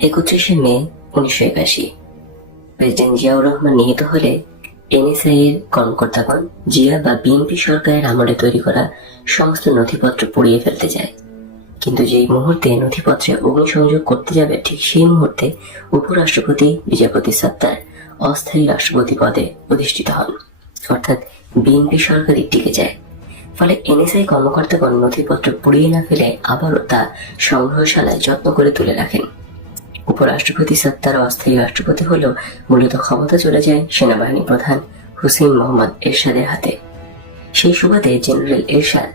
31শে মে 1981 president Ziaur Rahman নিহত হলে NSI এর কর্মকর্তাগণ জিয়া বা বিএনপি সরকারের আমলে তৈরি করা সমস্ত নথিপত্র পুড়িয়ে ফেলতে যায়। কিন্তু যেই মুহূর্তে নথিপত্রে অগ্নিসংযোগ করতে যাবে ঠিক সেই মুহূর্তে উপরাষ্ট্রপতি বিজয়প্রতীক সত্তার অস্থায়ী রাষ্ট্রপতি পদে অধিষ্ঠিত হন, অর্থাৎ বিএনপি সরকারই টিকে যায়। ফলে এনএসআই কর্মকর্তাগণ নথিপত্র পুড়িয়ে না ফেলে আবারও তা সংগ্রহশালায় যত্ন করে তুলে রাখেন। উপরাষ্ট্রপতি সত্তার অস্থায়ী রাষ্ট্রপতি হলেও মূলত ক্ষমতা চলে যায় সেনাবাহিনী প্রধান হুসেইন মোহাম্মদ এরশাদের হাতে। সেই সুবাদে জেনারেল এরশাদ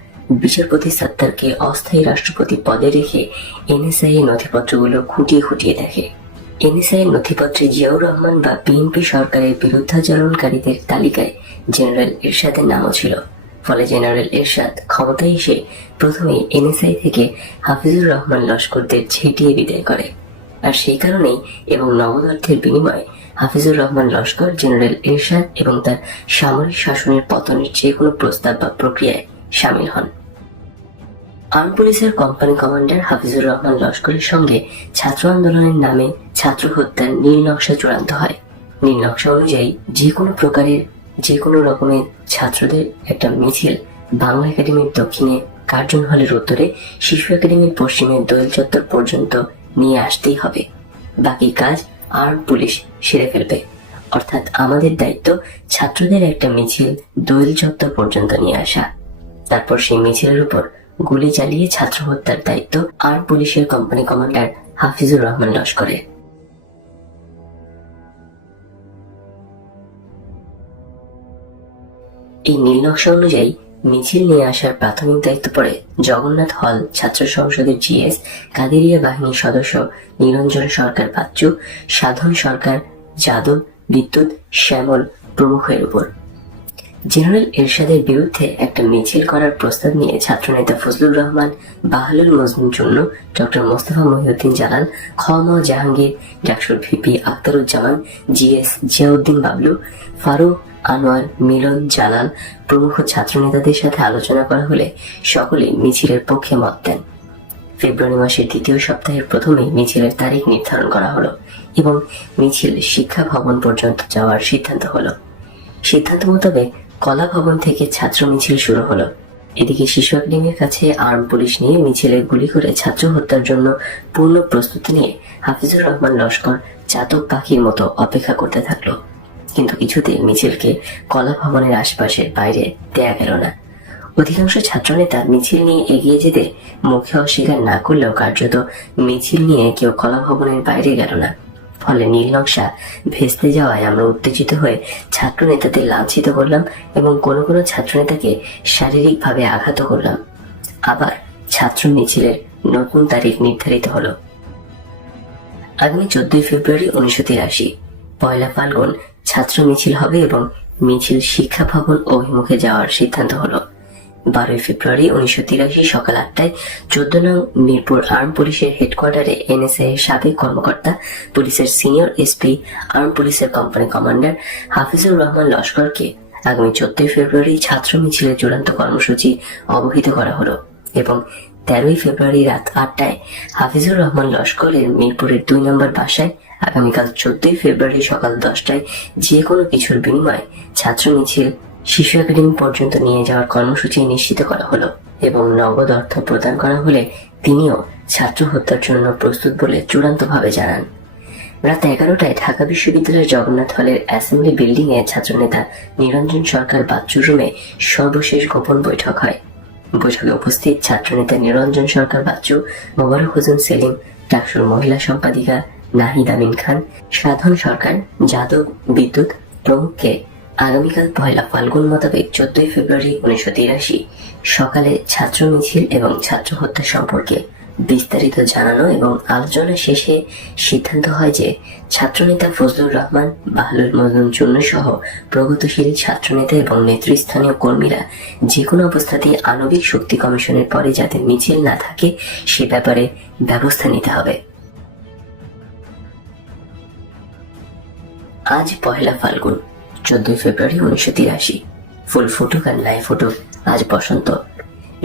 বিচারপতি সত্তারকে অস্থায়ী রাষ্ট্রপতি পদে রেখে এনএসআই এর নথিপত্রগুলো খুঁটিয়ে খুঁটিয়ে দেখে। এনএসআই এর নথিপত্রে জিয়াউর রহমান বা বিএনপি সরকারের বিরুদ্ধাচরণকারীদের তালিকায় জেনারেল এরশাদের নামও ছিল। ফলে জেনারেল এরশাদ ক্ষমতায় এসে প্রথমেই এনএসআই থেকে হাফিজুর রহমান লস্করদের ছেটিয়ে বিদায় করে। আর সেই কারণেই এবং নগদ অর্থের বিনিময়ে হাফিজুর রহমান লস্কর জেনারেল এরশাদ এবং তার সামরিক শাসনের পতনের যে কোনো প্রস্তাব বা প্রক্রিয়ায় সামিল হন। আর্ম পুলিশের কোম্পানি কমান্ডার হাফিজুর রহমান লস্করের সঙ্গে ছাত্র আন্দোলনের নামে ছাত্র হত্যার নীল নকশা চূড়ান্ত হয়। নীল নকশা অনুযায়ী যে কোনো রকমের ছাত্রদের একটা মিছিল বাংলা একাডেমির দক্ষিণে কার্জন হলের উত্তরে, শিশু একাডেমির পশ্চিমে দোয়েল চত্বর পর্যন্ত নিয়ে আসতেই হবে। বাকি কাজ আর্ম পুলিশ সেরে ফেলবে। অর্থাৎ আমাদের দায়িত্ব ছাত্রদের একটা মিছিল দোয়েল চত্বর পর্যন্ত নিয়ে আসা। তারপর সেই মিছিলের উপর গুলি চালিয়ে ছাত্র হত্যার দায়িত্ব আর্ম পুলিশের কোম্পানি কমান্ডার হাফিজুর রহমান লস্করের। এই নীল নকশা অনুযায়ী মিছিল নিয়ে আসার প্রাথমিক দায়িত্ব পড়ে জগন্নাথ হল ছাত্র সংসদের জিএস, কাদেরিয়া বাহিনীর সদস্য নিরঞ্জন সরকার বাচ্চু, সাধন সরকার যাদব, বিদ্যুৎ শ্যামল প্রমুখের উপর। জেনারেল এরশাদের বিরুদ্ধে একটা মিছিল করার প্রস্তাব নিয়ে ছাত্রনেতা ফজলুর রহমান, বাহলুল মজনুন চুন্নু, ডক্টর মোস্তফা মহিউদ্দিন জালাল, খ.ম. জাহাঙ্গীর, ডাক্তার ভিপি আখতারুজ্জামান, জিএস জিয়াউদ্দিন বাবলু, ফারুক, আনোয়ার, মিলন, জালাল প্রমুখ ছাত্র নেতাদের সাথে আলোচনা করা হলে সকলেই মিছিলের পক্ষে মত দেন। ফেব্রুয়ারি মাসের দ্বিতীয় সপ্তাহের প্রথমেই মিছিলের তারিখ নির্ধারণ করা হলো এবং মিছিল শিক্ষা ভবন পর্যন্ত যাওয়ার সিদ্ধান্ত হলো। সিদ্ধান্ত মোতাবেক কলা ভবন থেকে ছাত্র মিছিল শুরু হলো। এদিকে শিশু একাডেমির কাছে আর্ম পুলিশ নিয়ে মিছিলে গুলি করে ছাত্র হত্যার জন্য পূর্ণ প্রস্তুতি নিয়ে হাফিজুর রহমান লস্কর চাতক পাখির মতো অপেক্ষা করতে থাকলো। কিন্তু কিছুতেই মিছিলকে কলা ভবনের আশপাশের বাইরে দেয়া গেল না। অধিকাংশ ছাত্রনেতা মিছিল নিয়ে এগিয়ে যেতে মুখে অস্বীকার না করলেও কার্যত মিছিল নিয়ে কেউ কলা ভবনের বাইরে গেল না। ফলে নীল নকশা ভেস্তে যাওয়ায় আমরা উত্তেজিত হয়ে ছাত্র নেতাদের লাঞ্ছিত করলাম এবং কোনো কোনো ছাত্রনেতাকে শারীরিকভাবে আঘাত করলাম। আবার ছাত্র মিছিলের নতুন তারিখ নির্ধারিত হলো। আগামী 14 ফেব্রুয়ারি 1983 পয়লা ফাল্গুন ছাত্র মিছিল হবে এবং মিছিল শিক্ষা ভবন অভিমুখে যাওয়ার সিদ্ধান্ত হলো। 12 ফেব্রুয়ারি 1983 সকাল 8টায় 14 নং মিরপুর আর্ম পুলিশের হেডকোয়ার্টারে এনএসআই এর সাবেক কর্মকর্তা, পুলিশের সিনিয়র এসপি, আর্ম পুলিশের কোম্পানি কমান্ডার হাফিজুর রহমান লস্করকে আগামী 14 ফেব্রুয়ারি ছাত্র মিছিলের চূড়ান্ত কর্মসূচি অবহিত করা হলো এবং 13 ফেব্রুয়ারি রাত 8টায় হাফিজুর রহমান লস্করের মিরপুরের 2 নম্বর বাসায় আগামীকাল 14 ফেব্রুয়ারি সকাল 10টায় যে কোনো কিছুর বিনিময়ে ছাত্র মিছিল শিশু একাডেমি পর্যন্ত নিয়ে যাওয়ার কর্মসূচি নিশ্চিত করা হলো এবং নগদ অর্থ প্রদান করা হলে তিনিও ছাত্র হত্যার জন্য প্রস্তুত বলে চূড়ান্তভাবে জানান। রাত 11টায় ঢাকা বিশ্ববিদ্যালয়ের জগন্নাথ হলের অ্যাসেম্বলি বিল্ডিং এ ছাত্রনেতা নিরঞ্জন সরকার বাচ্চুর রুমে সর্বশেষ গোপন বৈঠক হয়। বৈঠকে উপস্থিত ছাত্রনেতা নিরঞ্জন সরকার বাচ্চু, মোবারক হোসেন সেলিম, ডাকসুর মহিলা সম্পাদিকা নাহিদ আমিন খান, সাধন সরকার, যাদব, বিদ্যুৎ প্রমুখকে আগামীকাল পয়লা ফাল্গুন মোতাবেক 14 ফেব্রুয়ারি 1983 সকালে ছাত্র মিছিল এবং ছাত্র হত্যা সম্পর্কে বিস্তারিত জানানো এবং আলোচনা শেষে সিদ্ধান্ত হয় যে ছাত্রনেতা ফজলুর রহমান, বাহলুল মজনুন চুন্নু সহ প্রগতিশীল ছাত্রনেতা এবং নেতৃস্থানীয় কর্মীরা যে কোনো অবস্থাতেই আণবিক শক্তি কমিশনের পরে যাতে মিছিল না থাকে সে ব্যাপারে ব্যবস্থা নিতে হবে। আজ পয়লা ফাল্গুন 14 ফেব্রুয়ারি 1983। ফুল ফুটুক আর নাই ফুটুক, আজ বসন্ত।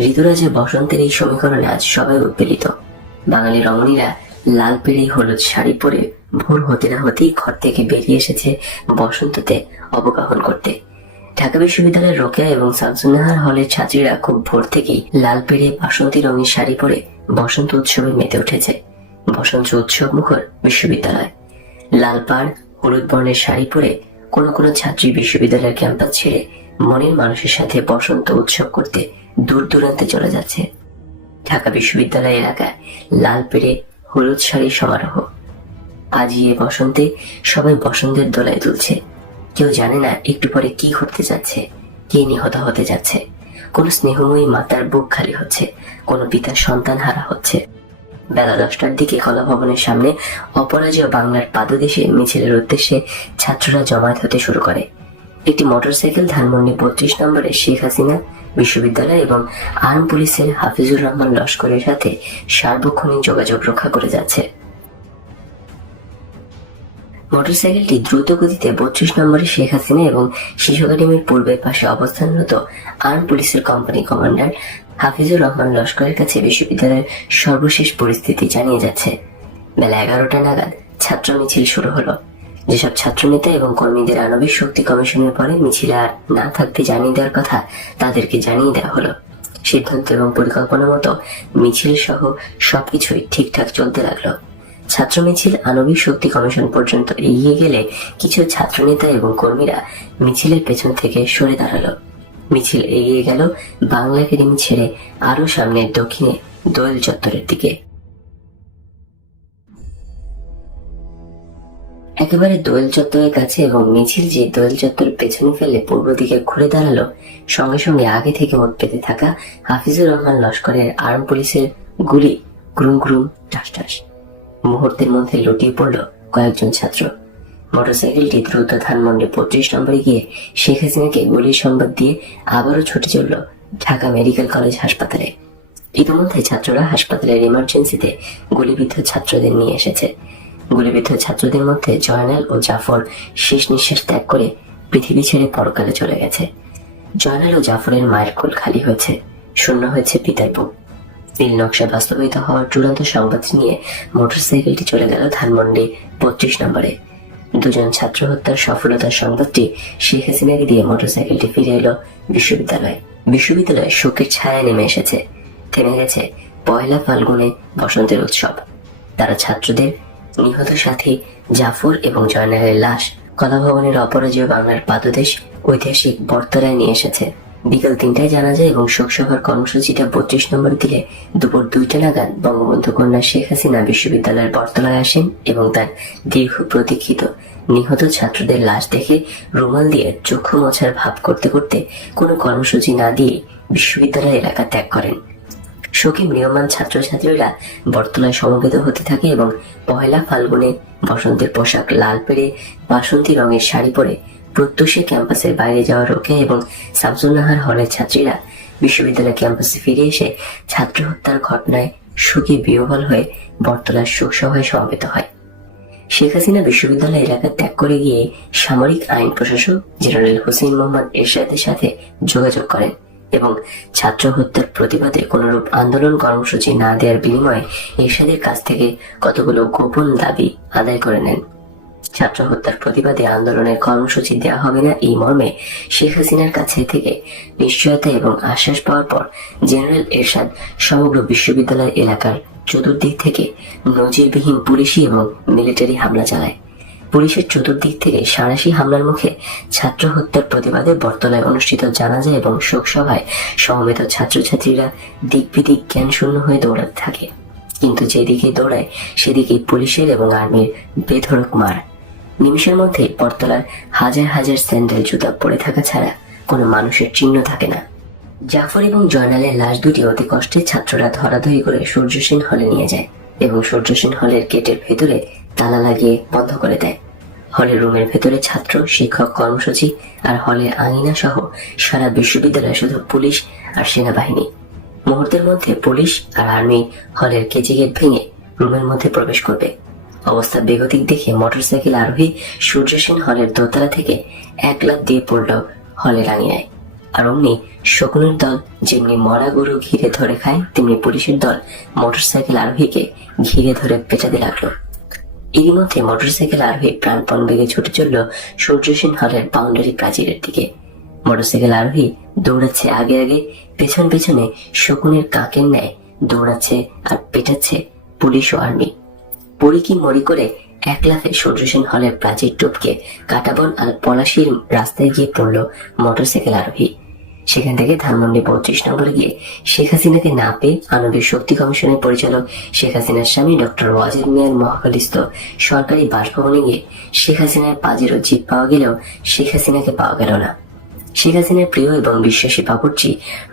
ঋতুরাজে বসন্তের এই সমীকরণে আজ সবাই উদ্বেলিত। বাঙালি রমণীরা লাল পেড়ে হলুদ শাড়ি পরে ভোর হতে না হতেই ঘর থেকে বেরিয়ে এসেছে বসন্ততে অবগাহন করতে। ঢাকা বিশ্ববিদ্যালয়ের রোকেয়া এবং শামসুন্নাহার হলের ছাত্রীরা খুব ভোর থেকেই লাল পেড়ে বাসন্তী রঙের শাড়ি পরে বসন্ত উৎসবে মেতে উঠেছে। বসন্ত উৎসব মুখর বিশ্ববিদ্যালয়। লাল পাড় হলুদ বর্ণের শাড়ি পরে কোনো কোনো ছাত্রী বিশ্ববিদ্যালয়ের ক্যাম্পাস ছেড়ে মনের মানুষের সাথে বসন্ত উৎসব করতে দূর দূরান্তে চলে যাচ্ছে। ঢাকা বিশ্ববিদ্যালয় এলাকায় লাল পেড়ে হলুদ শাড়ির সমারোহ। আজ এ বসন্তে সবাই বসন্তের দোলায় তুলছে। কেউ জানে না একটু পরে কি ঘটতে যাচ্ছে, কে নিহত হতে যাচ্ছে। কোন স্নেহময়ী মাতার বুক খালি হচ্ছে, কোন পিতার সন্তান হারা হচ্ছে। বেলা 10টার দিকে কলা ভবনের সামনে অপরাজেয় বাংলার পাদদেশে মিছিলের উদ্দেশ্যে ছাত্ররা জমায়েত হতে শুরু করে। একটি মোটরসাইকেল ধানমন্ডি 32 নম্বরে শেখ হাসিনা বিশ্ববিদ্যালয় এবং আর্ম পুলিশের হাফিজুর রহমান লস্করের সাথে সার্বক্ষণিক যোগাযোগ রক্ষা করে যাচ্ছে। মোটরসাইকেলটি দ্রুত গতিতে 32 নম্বরে শেখ হাসিনা এবং শিশু একাডেমির পূর্বের পাশে অবস্থানরত আর্ম পুলিশের কোম্পানি কমান্ডার হাফিজুর রহমান লস্করের কাছে বিশ্ববিদ্যালয়ের সর্বশেষ পরিস্থিতি জানিয়ে যাচ্ছে। বেলা 11টা নাগাদ ছাত্র মিছিল শুরু হলো। যেসব ছাত্রনেতা এবং কর্মীদের আণবিক শক্তি কমিশনের পরে মিছিলে আর না থাকতে জানিয়ে দেওয়ার কথা, তাদেরকে জানিয়ে দেওয়া হলো। সিদ্ধান্ত এবং পরিকল্পনা মতো মিছিল সহ সবকিছুই ঠিকঠাক চলতে লাগলো। ছাত্র মিছিল আণবিক শক্তি কমিশন পর্যন্ত এগিয়ে গেলে কিছু ছাত্রনেতা এবং কর্মীরা মিছিলের পেছন থেকে সরে দাঁড়ালো। মিছিল এগিয়ে গেল বাংলা একাডেমি ছেড়ে আরো সামনের দক্ষিণে দোয়েল চত্বরের দিকে। একেবারে দোয়েল চত্বরের কাছে এবং মিছিল যে দোয়েল চত্বরের পেছনে ফেলে পূর্ব দিকে ঘুরে দাঁড়ালো, সঙ্গে সঙ্গে আগে থেকে ওত পেতে থাকা হাফিজুর রহমান লস্করের আর্ম পুলিশের গুলি গ্রুম গ্রুম টাস টাস। মুহূর্তের মধ্যে লুটিয়ে পড়ল কয়েকজন ছাত্র। মোটরসাইকেলটি দ্রুত ধানমন্ডি 32 নম্বরে গিয়ে শেখ হাসিনাকে গুলির সংবাদ দিয়ে আবারও ছুটে চলল ঢাকা মেডিকেল কলেজ হাসপাতালে। ইতিমধ্যে ছাত্ররা হাসপাতালের ইমার্জেন্সিতে গুলিবিদ্ধ ছাত্রদের নিয়ে এসেছে। গুলিবিদ্ধ ছাত্রদের মধ্যে জয়নাল ও জাফর শেষ নিঃশ্বাস ত্যাগ করে পৃথিবী ছেড়ে পরকালে চলে গেছে। জয়নাল ও জাফরের মায়ের কোল খালি হয়েছে, শূন্য হয়েছে পিতার বুক। নীল নকশা বাস্তবায়িত হওয়ার চূড়ান্ত সংবাদ নিয়ে মোটরসাইকেলটি চলে গেল ধানমন্ডি 32 নম্বরে। দুজন ছাত্র হত্যার সফলতার সংবাদটি শেখ হাসিনাকে দিয়ে মোটরসাইকেলটি ফিরে এলো বিশ্ববিদ্যালয়ে। বিশ্ববিদ্যালয়ে শোকের ছায়া নেমে এসেছে। থেমে গেছে পয়লা ফাল্গুনে বসন্তের উৎসব। তারা ছাত্রদের নিহত সাথী জাফর এবং জয়নালের লাশ কলা ভবনের অপরাজেয় বাংলার পাদদেশ ঐতিহাসিক বটতলায় নিয়ে এসেছে। বিকাল 3টায় জানা যায় এবং শোকসভার কর্মসূচিটা 32 নম্বর দিলে দুপুর 2টা নাগাদ বঙ্গবন্ধু কন্যা শেখ হাসিনা বিশ্ববিদ্যালয়ের বটতলায় আসেন এবং তার দীর্ঘ প্রতীক্ষিত নিহত ছাত্রদের লাশ দেখে রুমাল দিয়ে চক্ষু মোছার ভাব করতে করতে কোনো কর্মসূচি না দিয়ে বিশ্ববিদ্যালয় এলাকা ত্যাগ করেন। শোকে ম্রিয়মান ছাত্রছাত্রীরা বটতলায় সমবেত হতে থাকে এবং পয়লা ফাল্গুনে বসন্তের পোশাক লাল পেড়ে বাসন্তী রঙের শাড়ি পরে প্রত্যুষে ক্যাম্পাসের বাইরে যাওয়া রোকেয়া এবং শামসুন্নাহার হলের ছাত্রীরা বিশ্ববিদ্যালয় ক্যাম্পাসে ফিরে এসে ছাত্র হত্যার ঘটনায় শোকে বিহ্বল হয়ে বটতলার শোক সভায় সমবেত হয়। শেখ হাসিনা বিশ্ববিদ্যালয় এলাকা ত্যাগ করে গিয়ে সামরিক আইন প্রশাসক জেনারেল হোসেন মোহাম্মদ এরশাদের সাথে যোগাযোগ করেন এবং ছাত্র হত্যার প্রতিবাদে কোনরূপ আন্দোলন কর্মসূচি না দেওয়ার বিনিময়ে এরশাদের কাছ থেকে কতগুলো গোপন দাবি আদায় করে নেন। ছাত্র হত্যার প্রতিবাদে আন্দোলনের কর্মসূচি দেওয়া হবে না এই মর্মে শেখ হাসিনার কাছে থেকে নিশ্চয়তা এবং আশ্বাস পাওয়ার পর জেনারেল এরশাদ সমগ্র বিশ্ববিদ্যালয় এলাকার চতুর্দিক থেকে নজিরবিহীন পুলিশি এবং মিলিটারি হামলা চালায়। পুলিশের চতুর্দিক থেকে সাঁড়াশি হামলার মুখে ছাত্র হত্যার প্রতিবাদে বটতলায় অনুষ্ঠিত জানাজা এবং শোক সভায় সমবেত ছাত্রছাত্রীরা দিক বিদিক জ্ঞান শূন্য হয়ে দৌড়াতে থাকে। কিন্তু যেদিকে দৌড়ায় সেদিকেই পুলিশের এবং আর্মির বেধড়ক মার। নিমিষের মধ্যে বটতলার হাজার হাজার স্যান্ডেল জুতা পড়ে থাকা ছাড়া কোনো মানুষের চিহ্ন থাকে না। জাফর এবং জয়নালের লাশ দুটি অতি কষ্টে ছাত্ররা ধরাধরি করে সূর্যসেন হলে নিয়ে যায় এবং সূর্যসেন হলের গেটের ভেতরে তালা লাগিয়ে বন্ধ করে দেয়। হলের রুমের ভেতরে ছাত্র শিক্ষক কর্মসূচি আর হলের আঙিনা সহ সারা বিশ্ববিদ্যালয়ে শুধু পুলিশ আর সেনাবাহিনী। মুহূর্তের মধ্যে পুলিশ আর আর্মি হলের কেচি গেট ভেঙে রুমের মধ্যে প্রবেশ করবে। অবস্থা বেগতিক দেখে মোটরসাইকেল আরোহী সূর্যসেন হলের দোতলা থেকে 1 লাফ দিয়ে পড়ল হলের আঙিনায়। আর অমনি শকুনের দল যেমনি মরা গরু ঘিরে ধরে খায়, তেমনি পুলিশের দল মোটরসাইকেল আরোহীকে ঘিরে ধরে পেটাতে লাগলো। এরই মধ্যে মোটরসাইকেল আরোহী প্রাণপণ বেগে ছুটে চলল সূর্যসেন হলের বাউন্ডারি প্রাচীরের দিকে। মোটরসাইকেল আরোহী দৌড়াচ্ছে আগে আগে, পেছন পেছনে শকুনের কাকের ন্যায় দৌড়াচ্ছে আর পেটাচ্ছে পুলিশ ও আর্মি। পড়ি কি মরি করে এক লাফে সূর্যসেন হলের প্রাচীর টপকে কাটাবন আর পলাশির রাস্তায় গিয়ে পড়ল মোটরসাইকেল আরোহী। সেখান থেকে ধানমন্ডি 32 নম্বরে গিয়ে শেখ হাসিনাকে না পেয়ে আণবিক শক্তি কমিশনের পরিচালক শেখ হাসিনার স্বামী ডক্টর ওয়াজেদ মিয়ার মহাকালিস্থ সরকারি বাসভবনে গিয়ে শেখ হাসিনার পাজেরও জিপ পাওয়া গেলেও শেখ হাসিনাকে পাওয়া গেল না। শেখ হাসিনার প্রিয় এবং বিশ্বাসী বাবুর্চি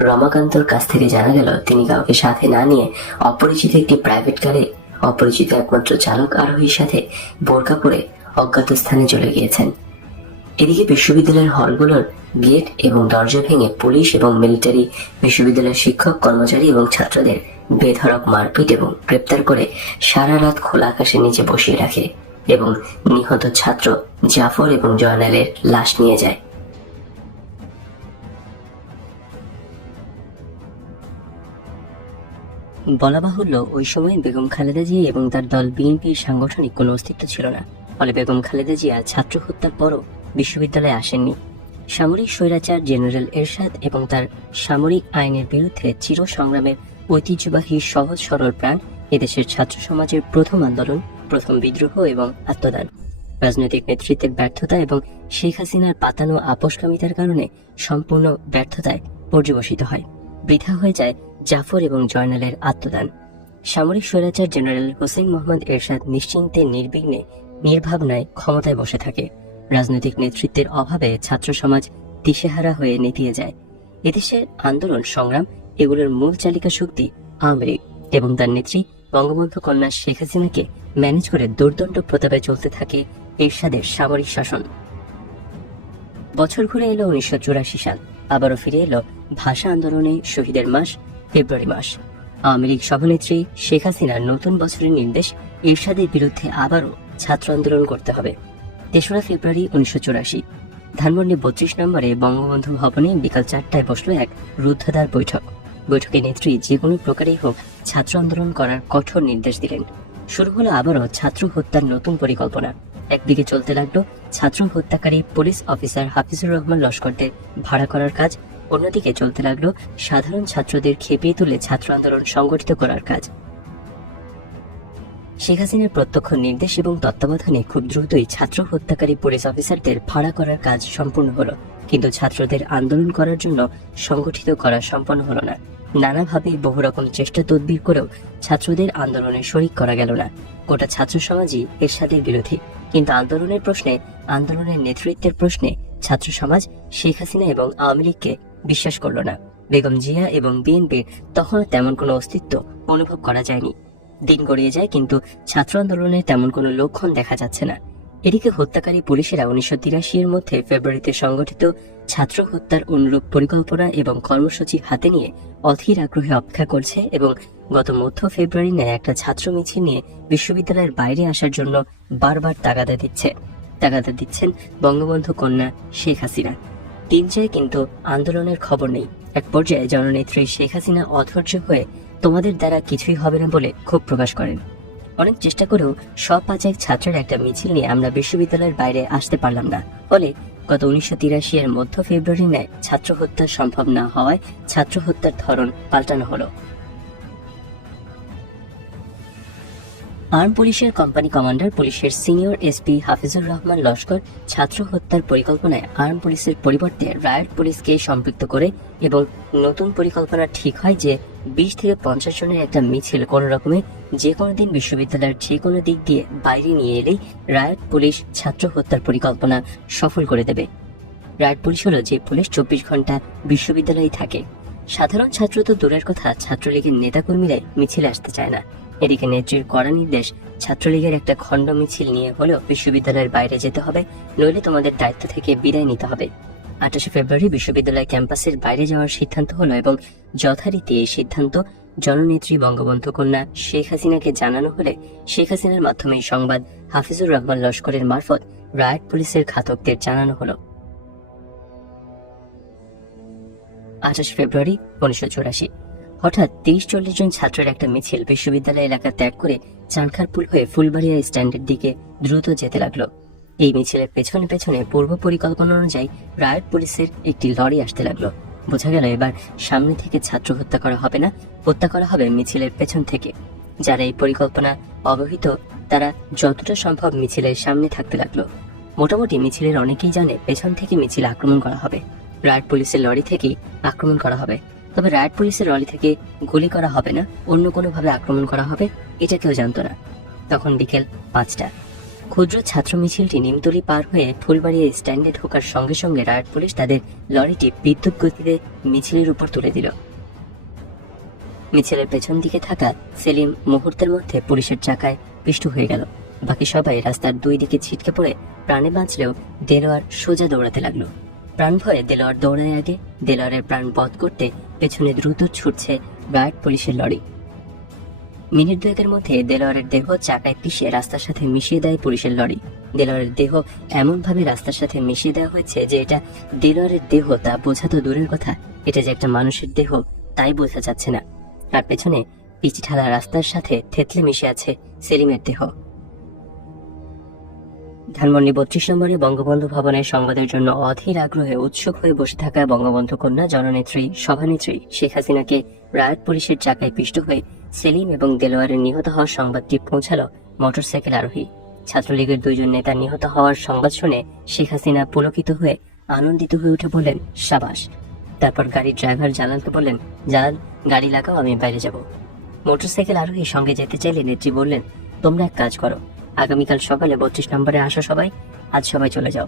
রমাকান্তর কাছ থেকে জানা গেল তিনি কাউকে সাথে না নিয়ে অপরিচিত একটি প্রাইভেট কারে অপরিচিত একমাত্র চালক আরোহীর সাথে বোরকা পরে অজ্ঞাত স্থানে চলে গিয়েছেন। এদিকে বিশ্ববিদ্যালয়ের হলগুলোর গেট এবং দরজা ভেঙে পুলিশ এবং মিলিটারি বিশ্ববিদ্যালয়ের শিক্ষক, কর্মচারী এবং ছাত্রদের বেধড়ক মারপিট এবং গ্রেপ্তার করে সারা রাত খোলা আকাশের নিচে বসিয়ে রাখে এবং নিহত ছাত্র জাফর এবং জয়নালের লাশ নিয়ে যায়। বলা বাহুল্য, ওই সময় বেগম খালেদা জিয়া এবং তার দল বিএনপির সাংগঠনিক কোনো অস্তিত্ব ছিল না। ফলে বেগম খালেদা জিয়া ছাত্র হত্যার পরও বিশ্ববিদ্যালয়ে আসেননি। সামরিক স্বৈরাচার জেনারেল এরশাদ এবং তার সামরিক আইনের বিরুদ্ধে চির সংগ্রামের ঐতিহ্যবাহী সহজ সরল প্রাণ এদেশের ছাত্র সমাজের প্রথম আন্দোলন, প্রথম বিদ্রোহ এবং আত্মদান রাজনৈতিক নেতৃত্বের ব্যর্থতা এবং শেখ হাসিনার পাতানো আপোষকামিতার কারণে সম্পূর্ণ ব্যর্থতায় পর্যবসিত হয়। বৃথা হয়ে যায় জাফর এবং জয়নালের আত্মদান। সামরিক স্বৈরাচার জেনারেল হোসেন মোহাম্মদ এরশাদ নিশ্চিন্তে নির্বিঘ্নে নির্ভাবনায় ক্ষমতায় বসে থাকে। রাজনৈতিক নেতৃত্বের অভাবে ছাত্র সমাজ দিশেহারা হয়ে নেতিয়ে যায়। এদেশের আন্দোলন সংগ্রাম এগুলোর মূল চালিকা শক্তি আওয়ামী লীগ এবং তার নেত্রী বঙ্গবন্ধু কন্যা শেখ হাসিনাকে ম্যানেজ করে দুর্দণ্ড প্রতাপে চলতে থাকে এরশাদের সামরিক শাসন। বছর ঘুরে এলো 1984 সাল, আবারও ফিরে এলো ভাষা আন্দোলনে শহীদের মাস ফেব্রুয়ারি মাস। আওয়ামী লীগ সভানেত্রী শেখ হাসিনার নতুন বছরের নির্দেশ, এরশাদের বিরুদ্ধে আবারও ছাত্র আন্দোলন করতে হবে। 3রা ফেব্রুয়ারি 1984 ধানমন্ডি 32 নম্বরে বঙ্গবন্ধু ভবনে বিকাল 4টায় বসল এক রুদ্ধদ্বার বৈঠক। বৈঠকে নেত্রী যে কোনো প্রকারেই হোক ছাত্র আন্দোলন করার কঠোর নির্দেশ দিলেন। শুরু হলো আবারও ছাত্র হত্যার নতুন পরিকল্পনা। একদিকে চলতে লাগলো ছাত্র হত্যাকারী পুলিশ অফিসার হাফিজুর রহমান লস্করদের ভাড়া করার কাজ, অন্যদিকে চলতে লাগলো সাধারণ ছাত্রদের খেপিয়ে তুলে ছাত্র আন্দোলন সংগঠিত করার কাজ। শেখ হাসিনার প্রত্যক্ষ নির্দেশ এবং তত্ত্বাবধানে খুব দ্রুতই ছাত্র হত্যাকারী পুলিশ অফিসারদের ভাড়া করার কাজ সম্পূর্ণ হলো, কিন্তু ছাত্রদের আন্দোলন করার জন্য সংগঠিত করা সম্পন্ন হলো না। নানাভাবে বহু রকম চেষ্টা তদবির করেও ছাত্রদের আন্দোলনে শরিক করা গেল না। গোটা ছাত্র সমাজই এরশাদের বিরোধী, কিন্তু আন্দোলনের প্রশ্নে, আন্দোলনের নেতৃত্বের প্রশ্নে ছাত্র সমাজ শেখ হাসিনা এবং আওয়ামী লীগকে বিশ্বাস করল না। বেগম জিয়া এবং বিএনপির তখন তেমন কোনো অস্তিত্ব অনুভব করা যায়নি। দিন গড়িয়ে যায়, কিন্তু ছাত্র আন্দোলনের তেমন কোনো লক্ষণ দেখা যাচ্ছে না। এদিকে হত্যাকারী পুলিশেরা 1983 মধ্যে ফেব্রুয়ারিতে সংগঠিত ছাত্র হত্যার অনুরূপ পরিকল্পনা এবং কর্মসূচি হাতে নিয়ে অধীর আগ্রহে অপেক্ষা করছে এবং গত মধ্য ফেব্রুয়ারি ন্যায় একটা ছাত্র মিছিল নিয়ে বিশ্ববিদ্যালয়ের বাইরে আসার জন্য বারবার তাগাদা দিচ্ছেন বঙ্গবন্ধু কন্যা শেখ হাসিনা। দিন যায়, কিন্তু আন্দোলনের খবর নেই। এক পর্যায়ে জননেত্রী শেখ হাসিনা অধৈর্য হয়ে তোমাদের দ্বারা কিছুই হবে না বলে ক্ষোভ প্রকাশ করেন। অনেক চেষ্টা করেও 105 ছাত্রের একটা মিছিল নিয়ে আমরা বিশ্ববিদ্যালয়ের বাইরে আসতে পারলাম না। ফলে গত 1983 এর মধ্য ফেব্রুয়ারি ন্যায় ছাত্র হত্যা সম্ভব না হওয়ায় ছাত্র হত্যার ধরন পাল্টানো হলো। আর্ম পুলিশের কোম্পানি কমান্ডার, পুলিশের সিনিয়র এসপি হাফিজুর রহমান লস্কর ছাত্র হত্যার পরিকল্পনায় আর্ম পুলিশের পরিবর্তে রায়ট পুলিশকে সম্পৃক্ত করে এবং নতুন পরিকল্পনা ঠিক হয় যে 20 থেকে 50 জনের একটা মিছিল কোনো রকমে যে কোনো দিন বিশ্ববিদ্যালয়ের যে কোনো দিক দিয়ে বাইরে নিয়ে এলেই রায়ট পুলিশ ছাত্র হত্যার পরিকল্পনা সফল করে দেবে। রায়ট পুলিশ হলো যে পুলিশ 24 ঘন্টা বিশ্ববিদ্যালয়ে থাকে। সাধারণ ছাত্র তো দূরের কথা, ছাত্রলীগের নেতাকর্মীরাই মিছিলে আসতে চায় না। এদিকে নেত্রীর কড়া নির্দেশ, ছাত্রলীগের একটা খণ্ড মিছিল নিয়ে হলেও বিশ্ববিদ্যালয়ের বাইরে যেতে হবে, নইলে তোমাদের দায়িত্ব থেকে বিদায় নিতে হবে। 28 ফেব্রুয়ারি বিশ্ববিদ্যালয় ক্যাম্পাসের বাইরে যাওয়ার সিদ্ধান্ত হলো এবং যথারীতি এই সিদ্ধান্ত জননেত্রী বঙ্গবন্ধু কন্যা শেখ হাসিনাকে জানানো হলে শেখ হাসিনার মাধ্যমে এই সংবাদ হাফিজুর রহমান লস্করের মারফত রায়ট পুলিশের ঘাতকদের জানানো হলো। 28 ফেব্রুয়ারি 1984। হঠাৎ 30-40 জন ছাত্রের একটা মিছিল বিশ্ববিদ্যালয় এলাকা ত্যাগ করে চানখারপুল হয়ে ফুলবাড়িয়া স্ট্যান্ডের দিকে দ্রুত যেতে লাগলো। এই মিছিলের পেছনে পেছনে পূর্ব পরিকল্পনা অনুযায়ী রায়ট পুলিশের একটি লরি আসতে লাগলো। বোঝা গেল এবার সামনে থেকে ছাত্র হত্যা করা হবে না, হত্যা করা হবে মিছিলের পেছন থেকে। যারা এই পরিকল্পনা অবহিত তারা যতটা সম্ভব মিছিলের সামনে থাকতে লাগলো। মোটামুটি মিছিলের অনেকেই জানে পেছন থেকে মিছিল আক্রমণ করা হবে, রায়ট পুলিশের লরি থেকেই আক্রমণ করা হবে। তবে রায়ট পুলিশের লরি থেকে গুলি করা হবে না, অন্য কোনোভাবে আক্রমণ করা হবে, এটা কেউ জানতো না। তখন বিকেল 5টা। ক্ষুদ্র ছাত্র মিছিলটি নিমতলি পার হয়ে ফুলবাড়িয়া স্ট্যান্ডে ঢোকার সঙ্গে সঙ্গে রায়ট পুলিশ তাদের লরিটি বিদ্যুৎ গতিতে মিছিলের উপর তুলে দিল। মিছিলের পেছন দিকে থাকা সেলিম মুহূর্তের মধ্যে পুলিশের চাকায় পিষ্ট হয়ে গেল। বাকি সবাই রাস্তার দুই দিকে ছিটকে পড়ে প্রাণে বাঁচলেও দেলোয়ার সোজা দৌড়াতে লাগলো। প্রাণ ভয়ে দেলোয়ার দৌড়ায় আগে। দেলোয়ারের প্রাণ বধ করতে পেছনে দ্রুত ছুটছে রায়ট পুলিশের লরি। মিনিট দুয়েকের মধ্যে দেলোয়ারের দেহ চাকায় পিষে রাস্তার সাথে মিশিয়ে দেয় পুলিশের লরি। দেলোয়ারের দেহ এমন ভাবে রাস্তার সাথে মিশিয়ে দেওয়া হয়েছে যে এটা দেলোয়ারের দেহ তা বোঝা তো দূরের কথা, এটা যে একটা মানুষের দেহ তাই বোঝা যাচ্ছে না। তার পেছনে পিচ ঢালা রাস্তার সাথে থেতলে মিশে আছে সেলিমের দেহ। ধানমন্ডি 32 নম্বরে বঙ্গবন্ধু ভবনের সংবাদের জন্য অধীর আগ্রহে উৎসুক হয়ে বসে থাকা বঙ্গবন্ধু কন্যা জননেত্রী সভানেত্রী শেখ হাসিনাকে রায়ট পুলিশের চাকায় পিষ্ট হয়ে সেলিম এবং দেলোয়ারের নিহত হওয়ার সংবাদটি পৌঁছালো মোটরসাইকেল আরোহী। ছাত্রলীগের 2 জন নেতা নিহত হওয়ার সংবাদ শুনে শেখ হাসিনা পুলকিত হয়ে আনন্দিত হয়ে উঠে বললেন, সাবাস। তারপর গাড়ির ড্রাইভার জালালকে বললেন, জালাল গাড়ি লাগাও, আমি বাইরে যাব। মোটরসাইকেল আরোহী সঙ্গে যেতে চাইলে নেত্রী বললেন, তোমরা এক কাজ করো, আগামীকাল সকালে 32 নম্বরে আসো সবাই, আজ সবাই চলে যাও।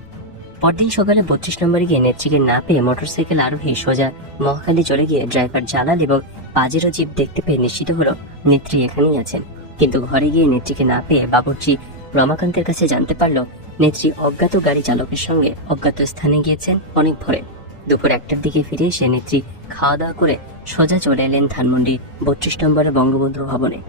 পরদিন সকালে 32 নম্বরে গিয়ে নেত্রীকে না পেয়ে মোটরসাইকেল আরোহী সোজা মহাখালী চলে গিয়ে ড্রাইভার জালাল এবং পাজেরো জিপ দেখতে পেয়ে নিশ্চিত হলো নেত্রী এখানেই আছেন। কিন্তু ঘরে গিয়ে নেত্রীকে না পেয়ে বাবুর্চি রমাকান্তের কাছে জানতে পারলো নেত্রী অজ্ঞাত গাড়ি চালকের সঙ্গে অজ্ঞাত স্থানে গিয়েছেন অনেক ভোরে। দুপুর 1টার দিকে ফিরে এসে নেত্রী খাওয়া দাওয়া করে সোজা চলে এলেন ধানমন্ডি 32 নম্বরে বঙ্গবন্ধু ভবনে।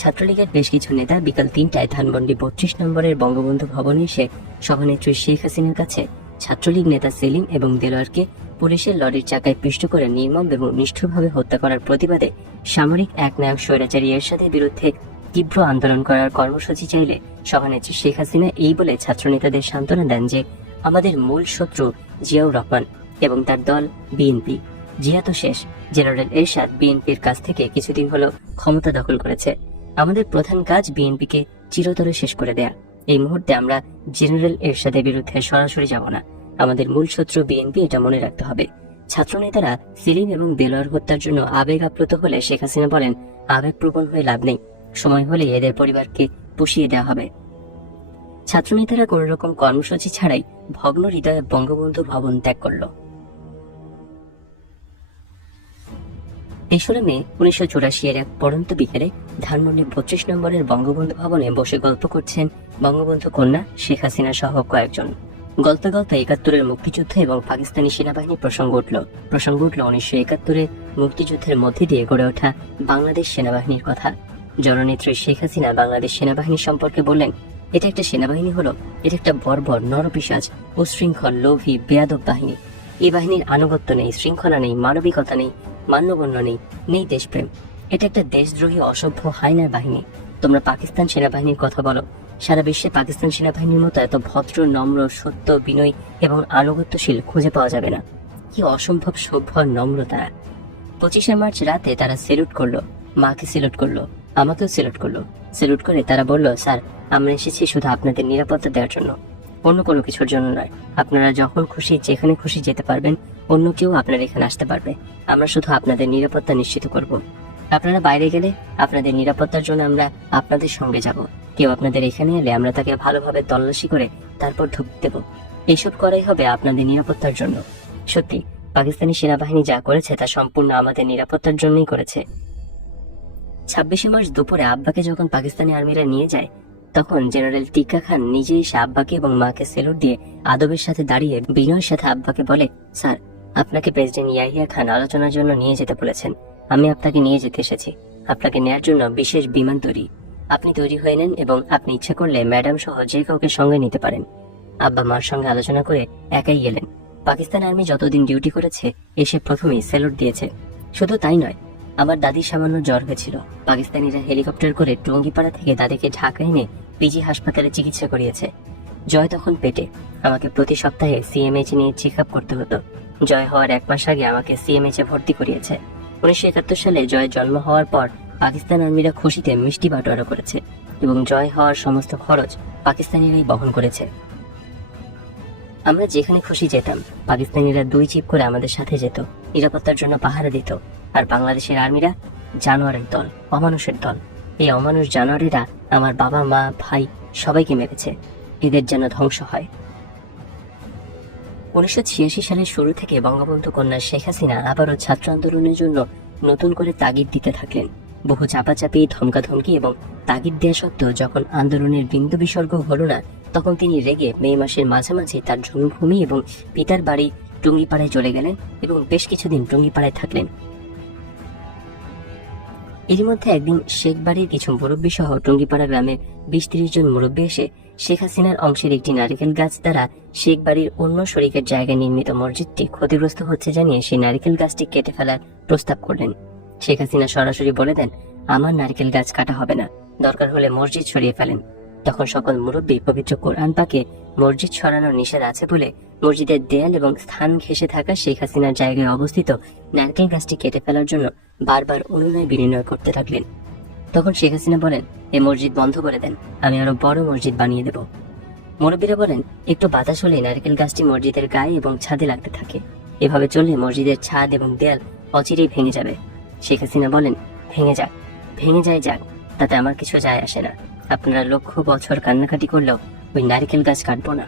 ছাত্রলীগের বেশ কিছু নেতা বিকাল 3টায় ধানমন্ডি 32 নম্বরের বঙ্গবন্ধু ভবনে এসে সভানেত্রী শেখ হাসিনার কাছে ছাত্রলীগ নেতা সেলিম এবং দেলোয়ারকে পুলিশের লরির চাকায় পিষ্ট করে নির্মম এবং নিষ্ঠুরভাবে হত্যা করার প্রতিবাদে সামরিক একনায়ক স্বৈরাচারী এরশাদের বিরুদ্ধে তীব্র আন্দোলন করার কর্মসূচি চাইলে সভানেত্রী শেখ হাসিনা এই বলে ছাত্রনেতাদের সান্ত্বনা দেন যে আমাদের মূল শত্রু জিয়াউর রহমান এবং তার দল বিএনপি। জিয়া তো শেষ, জেনারেল এরশাদ বিএনপির কাছ থেকে কিছুদিন হলো ক্ষমতা দখল করেছে। আমাদের প্রধান কাজ বিএনপিকে চিরতরে শেষ করে দেয়া। এই মুহূর্তে আমরা জেনারেল এরশাদের বিরুদ্ধে সরাসরি যাব না, আমাদের মূল শত্রু বিএনপি, এটা মনে রাখতে হবে। ছাত্রনেতারা সেলিম এবং দেলোয়ার হত্যার জন্য আবেগ আপ্লুত হলে শেখ হাসিনা বলেন, আবেগপ্রবণ হয়ে লাভ নেই, সময় হলে এদের পরিবারকে পুষিয়ে দেওয়া হবে। ছাত্রনেতারা কোন রকম কর্মসূচি ছাড়াই ভগ্ন হৃদয়ে বঙ্গবন্ধু ভবন ত্যাগ করল। 3 মে 1984 এক পড়ন্ত বিকেলে ধানমন্ডি 32 নম্বরের বঙ্গবন্ধু ভবনে বসে গল্প করছেন বঙ্গবন্ধু কন্যা শেখ হাসিনা সহ কয়েকজন। গল্পে গল্পে 71-এর মুক্তিযুদ্ধ এবং পাকিস্তানি সেনাবাহিনীর প্রসঙ্গ উঠল 1971-এর মুক্তিযুদ্ধের মধ্যে দিয়ে গড়ে ওঠা বাংলাদেশ সেনাবাহিনীর কথা। জননেত্রী শেখ হাসিনা বাংলাদেশ সেনাবাহিনী সম্পর্কে বললেন, এটা একটা সেনাবাহিনী হলো, এটা একটা বর্বর, নরপিশাচ, উশৃঙ্খল, লোভী, বেয়াদব বাহিনী। এই বাহিনীর আনুগত্য নেই, শৃঙ্খলা নেই, মানবিকতা নেই, মান্যগণ্য নেই, নেই দেশপ্রেম। এটা একটা দেশদ্রোহী, অসভ্য, হায়নার বাহিনী। তোমরা পাকিস্তান সেনাবাহিনীর কথা বলো, সারা বিশ্বে পাকিস্তান সেনাবাহিনীর মতো এত ভদ্র, নম্র, সত্য, বিনয়ী এবং আনুগত্যশীল খুঁজে পাওয়া যাবে না। কি অসম্ভব সভ্য আর নম্র তারা। 25শে মার্চ রাতে তারা সেলুট করলো, মাকে সেলুট করলো, আমাকেও সেলুট করলো। সেলুট করে তারা বলল, স্যার আমরা এসেছি শুধু আপনাদের নিরাপত্তা দেওয়ার জন্য, অন্য কোনো কিছুর জন্য নয়। আপনারা যখন খুশি যেখানে খুশি যেতে পারবেন, অন্য কেউ আপনার এখানে আসতে পারবে। আমরা শুধু আপনাদের নিরাপত্তা নিশ্চিত করব। আপনারা বাইরে গেলে আপনাদের নিরাপত্তার জন্য আমরা আপনাদের সঙ্গে যাব। কেউ আপনাদের এখানে এলে আমরা তাকে ভালোভাবে তল্লাশি করে তারপর ঢুকতে দেব। এইসব করাই হবে আপনাদের নিরাপত্তার জন্য। সত্যি পাকিস্তানি সেনাবাহিনী যা করেছে তা সম্পূর্ণ আমাদের নিরাপত্তার জন্যই করেছে। 26শে মার্চ দুপুরে আব্বাকে যখন পাকিস্তানি আর্মিরা নিয়ে যায়, তখন জেনারেল টিক্কা খান নিজে এসে আব্বাকে এবং মাকে সেলুট দিয়ে আদবের সাথে দাঁড়িয়ে বিনয়ের সাথে আব্বাকে বলে, স্যার আপনাকে প্রেসিডেন্ট ইয়াহিয়া খান আলোচনার জন্য নিয়ে যেতে বলেছেন। আমি আপনাকে নিয়ে যেতে এসেছি। আপনাকে নেয়ার জন্য বিশেষ বিমান তৈরি। আপনি তৈরি হয়ে নেন এবং আপনি ইচ্ছা করলে ম্যাডাম সহ যে কাউকে সঙ্গে নিতে পারেন। আব্বা মার সঙ্গে আলোচনা করে একাই গেলেন। পাকিস্তান আর্মি যতদিন ডিউটি করেছে এসে প্রথমেই স্যালুট দিয়েছে। শুধু তাই নয়, আমার দাদির সামান্য জ্বর হয়েছিল, পাকিস্তানিরা হেলিকপ্টার করে টঙ্গিপাড়া থেকে দাদিকে ঢাকা এনে পিজি হাসপাতালে চিকিৎসা করিয়েছে। জয় তখন পেটে, আমাকে প্রতি সপ্তাহে সিএমএইচ নিয়ে চেক আপ করতে হতো। জয় হওয়ার 1 মাস আগে আমাকে সিএমএইচ এ ভর্তি করিয়েছে। 1971 সালে জয় জন্ম হওয়ার পর পাকিস্তান আর্মিরা খুশিতে মিষ্টি বাটোয়ারা করেছে এবং জয় হওয়ার সমস্ত খরচ পাকিস্তানিরাই বহন করেছে। আমরা যেখানে খুশি যেতাম, পাকিস্তানিরা 2 জিপ করে আমাদের সাথে যেত, নিরাপত্তার জন্য পাহারা দিত। আর বাংলাদেশের আর্মিরা জানোয়ারের দল, অমানুষের দল। এই অমানুষ জানোয়ারেরা আমার বাবা, মা, ভাই সবাইকে মেরেছে। এদের যেন ধ্বংস হয়। 1986 সালের শুরু থেকে বঙ্গবন্ধু কন্যা শেখ হাসিনা আবারও ছাত্র আন্দোলনের জন্য নতুন করে তাগিদ দিতে থাকলেন। বহু চাপাচাপি, ধমকাধমকি এবং তাগিদ দেওয়া সত্ত্বেও যখন আন্দোলনের বিন্দু বিসর্গ হল না, তখন তিনি রেগে মে মাসের মাঝামাঝি তার জন্মভূমি এবং পিতার বাড়ি টুঙ্গিপাড়ায় চলে গেলেন এবং বেশ কিছুদিন টুঙ্গিপাড়ায় থাকলেন। এর মধ্যে একদিন শেখ বাড়ির কিছু মুরব্বী সহ টুঙ্গিপাড়া গ্রামের 20-30 জন মুরব্বী এসে শেখ হাসিনার অংশের একটি নারিকেল গাছ দ্বারা শেখ বাড়ির অন্য শরিকের জায়গায় নির্মিত মসজিদটি ক্ষতিগ্রস্ত হচ্ছে জানিয়ে সেই নারিকেল গাছটি কেটে ফেলার প্রস্তাব করলেন। শেখ হাসিনা সরাসরি বলে দেন, আমার নারিকেল গাছ কাটা হবে না, দরকার হলে মসজিদ সরিয়ে ফেলেন। তখন সকল মুরব্বী পবিত্র কোরআন পাকে মসজিদ সরানোর নিষেধ আছে বলে মসজিদের দেয়াল এবং স্থান ঘেঁষে থাকা শেখ হাসিনার জায়গায় অবস্থিত নারকেল গাছটি কেটে ফেলার জন্য বারবার অনুনয় বিনয় করতে থাকলেন। তখন শেখ হাসিনা বলেন, এই মসজিদ বন্ধ করে দেন, আমি আরো বড় মসজিদ বানিয়ে দেব। মুরব্বীরা বলেন, একটু বাতাস হলে নারকেল গাছটি মসজিদের গায়ে এবং ছাদে লাগতে থাকে। এভাবে চললে মসজিদের ছাদ এবং দেয়াল অচিরেই ভেঙে যাবে। শেখ হাসিনা বলেন, ভেঙে যায় যাক, তাতে আমার কিছু যায় আসে না। আপনারা লক্ষ বছর কান্নাকাটি করলেও ওই নারিকেল গাছ কাটবো না।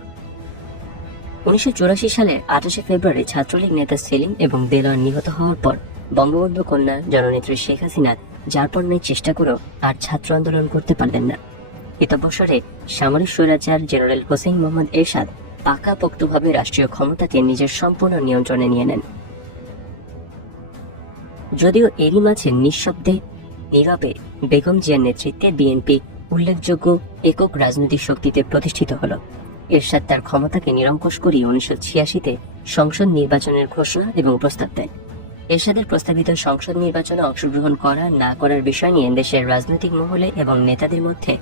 1984 সালে 28 ফেব্রুয়ারি ছাত্রলীগ নেতা সেলিম এবং দেলোয়ার নিহত হওয়ার পর বঙ্গবন্ধু কন্যা জননেত্রী শেখ হাসিনা যার পণ্যের চেষ্টা করেও আর ছাত্র আন্দোলন করতে পারলেন না। এতবছরে সামরিক স্বৈরাচার জেনারেল হোসেন মোহাম্মদ এরশাদ পাকাপোক্তভাবে রাষ্ট্রীয় ক্ষমতাকে নিজের সম্পূর্ণ নিয়ন্ত্রণে নিয়ে নেন। যদিও এরই মাঝে নিঃশব্দে নীরবে বেগম জিয়ার নেতৃত্বে বিএনপি উল্লেখযোগ্য একক রাজনৈতিক শক্তিতে প্রতিষ্ঠিত হল। এরশাদ তার ক্ষমতাকে নিরঙ্কুশ করিয়ে 1986-তে সংসদ নির্বাচনের ঘোষণা এবং প্রস্তাব দেন। এরশাদের প্রস্তাবিত সংসদ নির্বাচনে অংশগ্রহণ করা না করার বিষয় নিয়ে দেশের রাজনৈতিক মহলে এবং নেতাদের মধ্যে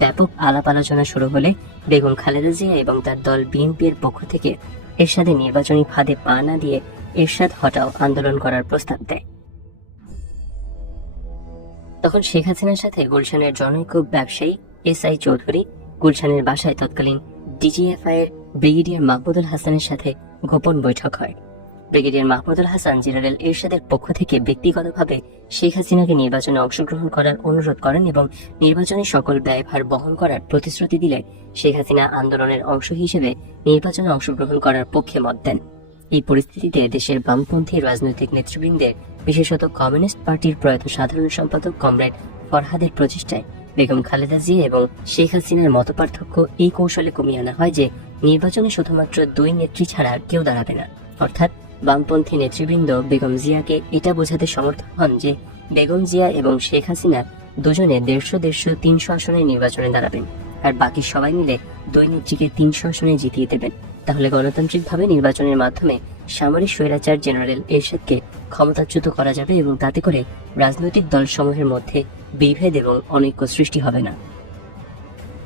ব্যাপক আলাপ আলোচনা শুরু হলে বেগম খালেদা জিয়া এবং তার দল বিএনপির পক্ষ থেকে এরশাদের নির্বাচনী ফাঁদে পা না দিয়ে এরশাদ হটাও আন্দোলন করার প্রস্তাব দেয়। তখন শেখ হাসিনার সাথে গুলশানের জনৈক ব্যবসায়ী এসআই চৌধুরী গুলশানের বাসায় তৎকালীন ডিজিএফআই এর ব্রিগেডিয়ার মাহমুদুল হাসানের সাথে গোপন বৈঠক হয়। ব্রিগেডিয়ার মাহমুদুল হাসান জেনারেল এরশাদের পক্ষ থেকে ব্যক্তিগতভাবে শেখ হাসিনাকে নির্বাচনে অংশগ্রহণ করার অনুরোধ করেন এবং নির্বাচনে সকল ব্যয়ভার বহন করার প্রতিশ্রুতি দিলে শেখ হাসিনা আন্দোলনের অংশ হিসেবে নির্বাচনে অংশগ্রহণ করার পক্ষে মত দেন। এই পরিস্থিতিতে দেশের বামপন্থী রাজনৈতিক নেতৃবৃন্দের, বিশেষত কমিউনিস্ট পার্টির প্রয়াত সাধারণ সম্পাদক কমরেড ফরহাদের প্রচেষ্টায় বেগম খালেদা জিয়া এবং শেখ হাসিনার মতপার্থক্য এই কৌশলে কমিয়ে আনা হয় যে নির্বাচনে শুধুমাত্র 2 নেত্রী ছাড়া কেউ দাঁড়াবে না। অর্থাৎ বামপন্থী নেতৃবৃন্দ বেগম জিয়াকে এটা বোঝাতে সমর্থ হন যে বেগম জিয়া এবং শেখ হাসিনা দুজনে 150-300 আসনে নির্বাচনে দাঁড়াবেন, আর বাকি সবাই মিলে 2 নেত্রীকে 300 আসনে জিতিয়ে দেবেন। তাহলে গণতান্ত্রিকভাবে নির্বাচনের মাধ্যমে সামরিক স্বৈরাচার জেনারেল এরশাদকে ক্ষমতাচ্যুত করা যাবে এবং তাতে করে রাজনৈতিক দলসমূহের মধ্যে বিভেদ এবং অনৈক্য সৃষ্টি হবে না।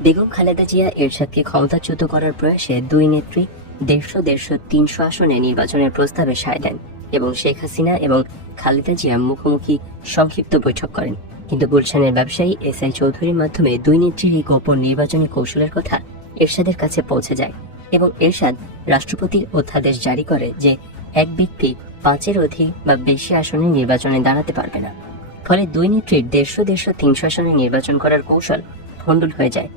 বেগম খালেদা জিয়া এরশাদকে ক্ষমতাচ্যুত করার প্রয়াসে 2 নেত্রী 150-300 আসনে নির্বাচনের প্রস্তাবে সায় দেন এবং শেখ হাসিনা এবং খালেদা জিয়া মুখোমুখি সংক্ষিপ্ত বৈঠক করেন। কিন্তু গুলশানের ব্যবসায়ী এসআই চৌধুরীর মাধ্যমে 2 নেত্রীর এই গোপন নির্বাচনী কৌশলের কথা এরশাদের কাছে পৌঁছে যায় এবং এরশাদ রাষ্ট্রপতির অধ্যাদেশ জারি করে যে এক ব্যক্তি 5-এর অধিক বা বেশি আসনে নির্বাচনে দাঁড়াতে পারবে না। ফলে 2 নেত্রীর 150-300 আসনে নির্বাচন করার কৌশল ভণ্ডুল হয়ে যায়।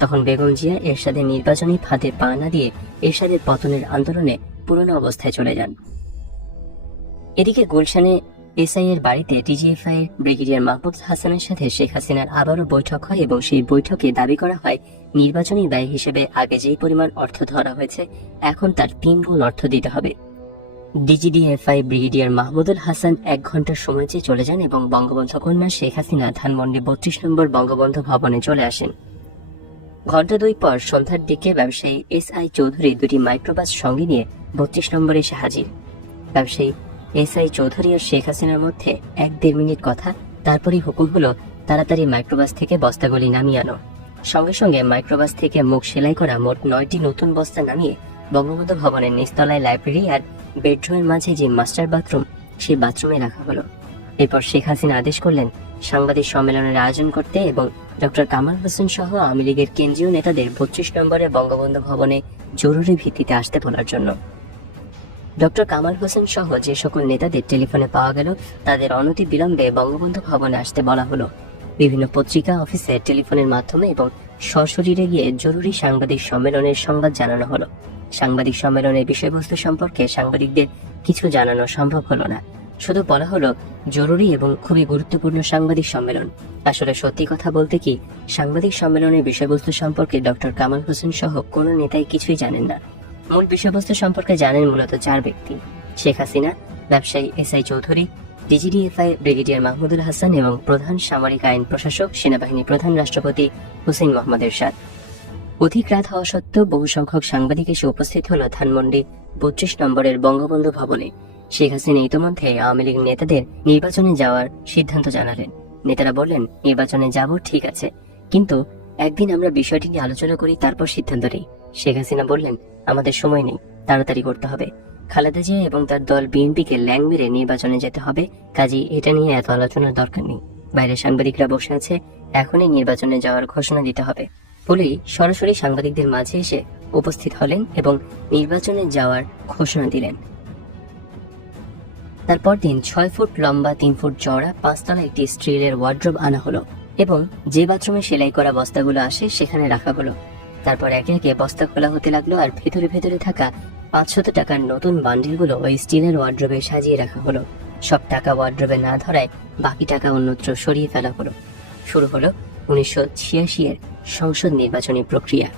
তখন বেগম জিয়া এরশাদের নির্বাচনী ফাঁদে পা না দিয়ে এরশাদের পতনের আন্দোলনে পুরনো অবস্থায় চলে যান। এদিকে গুলশানে এসআই এর বাড়িতে ডিজিএফআই এর ব্রিগেডিয়ার মাহমুদুল হাসানের সাথে শেখ হাসিনার আবারও বৈঠক হয় এবং সেই বৈঠকে দাবি করা হয় নির্বাচনী ব্যয় হিসেবে আগে যেই পরিমাণ অর্থ ধরা হয়েছে এখন তার 3 গুণ অর্থ দিতে হবে। ডিজিডিএফআই ব্রিগেডিয়ার মাহমুদুল হাসান 1 ঘন্টার সময় চেয়ে চলে যান এবং বঙ্গবন্ধু কন্যা শেখ হাসিনা ধানমন্ডি 32 নম্বর বঙ্গবন্ধু ভবনে চলে আসেন। ঘণ্টা 2 পর সন্ধ্যার দিকে ব্যবসায়ী SI চৌধুরী দুটি মাইক্রোবাস সঙ্গে নিয়ে 32 নম্বরে এসে হাজির। ব্যবসায়ী SI চৌধুরী আর শেখ হাসিনার মধ্যে 1-1.5 মিনিট কথা, তারপরই হুকুম হলো তাড়াতাড়ি মাইক্রোবাস থেকে বস্তাগুলি নামিয়ে আনো। সঙ্গে সঙ্গে মাইক্রোবাস থেকে মুখ সেলাই করা মোট 9টি নতুন বস্তা নামিয়ে বঙ্গবন্ধু ভবনের নিচতলায় লাইব্রেরি আর বেডরুমের মাঝে যে মাস্টার বাথরুম, সেই বাথরুমে রাখা হলো। এরপর শেখ হাসিনা আদেশ করলেন সাংবাদিক সম্মেলনের আয়োজন করতে এবং ডক্টর কামাল হোসেন সহ আওয়ামী লীগের কেন্দ্রীয় নেতাদের 32 নম্বরে বঙ্গবন্ধু ভবনে জরুরি ভিত্তিতে আসতে বলার জন্য। ডক্টর কামাল হোসেন সহ যে সকল নেতাদের টেলিফোনে পাওয়া গেল তাদের অনতি বিলম্বে বঙ্গবন্ধু ভবনে আসতে বলা হলো। বিভিন্ন পত্রিকা অফিসে টেলিফোনের মাধ্যমে এবং সশরীরে গিয়ে জরুরি সাংবাদিক সম্মেলনের সংবাদ জানানো হলো। সাংবাদিক সম্মেলনের বিষয়বস্তু সম্পর্কে সাংবাদিকদের কিছু জানানো সম্ভব হলো না। শুধু বলা হলো জরুরি এবং খুবই গুরুত্বপূর্ণ সাংবাদিক সম্মেলন। আসলে সত্যি কথা বলতে কি, সাংবাদিক সম্মেলনের বিষয়বস্তু সম্পর্কে ডক্টর কামাল হোসেন সহ কোনো নেতাই কিছুই জানেন না। মূল বিষয়বস্তু সম্পর্কে জানেন মূলত 4 ব্যক্তি: শেখ হাসিনা, ব্যবসায়ী SI Chowdhury, DGDFI brigadier Mahmudul Hasan এবং প্রধান সামরিক আইন প্রশাসক সেনাবাহিনী প্রধান রাষ্ট্রপতি হুসেইন মোহাম্মদ এরশাদ। অধিক রাত হওয়া সত্ত্বেও বহু সংখ্যক সাংবাদিক এসে উপস্থিত হলো ধানমন্ডি 32 নম্বরের বঙ্গবন্ধু ভবনে। শেখ হাসিনা ইতিমধ্যে আওয়ামী লীগ নেতাদের নির্বাচনে যাওয়ার সিদ্ধান্ত জানালেন। নেতারা বললেন, নির্বাচনে যাব ঠিক আছে, কিন্তু একদিন আমরা বিষয়টি নিয়ে আলোচনা করি, তারপর সিদ্ধান্ত নেই। শেখ হাসিনা বললেন, আমাদের সময় নেই, তাড়াতাড়ি করতে হবে। খালেদা জিয়া এবং তার দল বিএনপিকে ল্যাং মেরে নির্বাচনে যেতে হবে, কাজেই এটা নিয়ে এত আলোচনার দরকার নেই। বাইরে সাংবাদিকরা বসে আছে, এখনই নির্বাচনে যাওয়ার ঘোষণা দিতে হবে বলেই সরাসরি সাংবাদিকদের মাঝে এসে উপস্থিত হলেন এবং নির্বাচনে যাওয়ার ঘোষণা দিলেন। তারপর দিন 6 ফুট লম্বা 3 ফুট চওড়া 5 তলা একটি স্টিলের ওয়ার্ড্রোব আনা হলো এবং যে বাথরুমে সেলাই করা বস্তাগুলো আসে সেখানে রাখা হলো। তারপর একে একে বস্তা খোলা হতে লাগলো আর ভেতরে থাকা 500 টাকার নতুন বান্ডিলগুলো ওই স্টিলের ওয়ার্ড্রোবে সাজিয়ে রাখা হলো। সব টাকা ওয়ার্ড্রোবে না ধরায় বাকি টাকা অন্যত্র সরিয়ে ফেলা হলো। শুরু হলো 1986 এর সংসদ নির্বাচনী প্রক্রিয়া।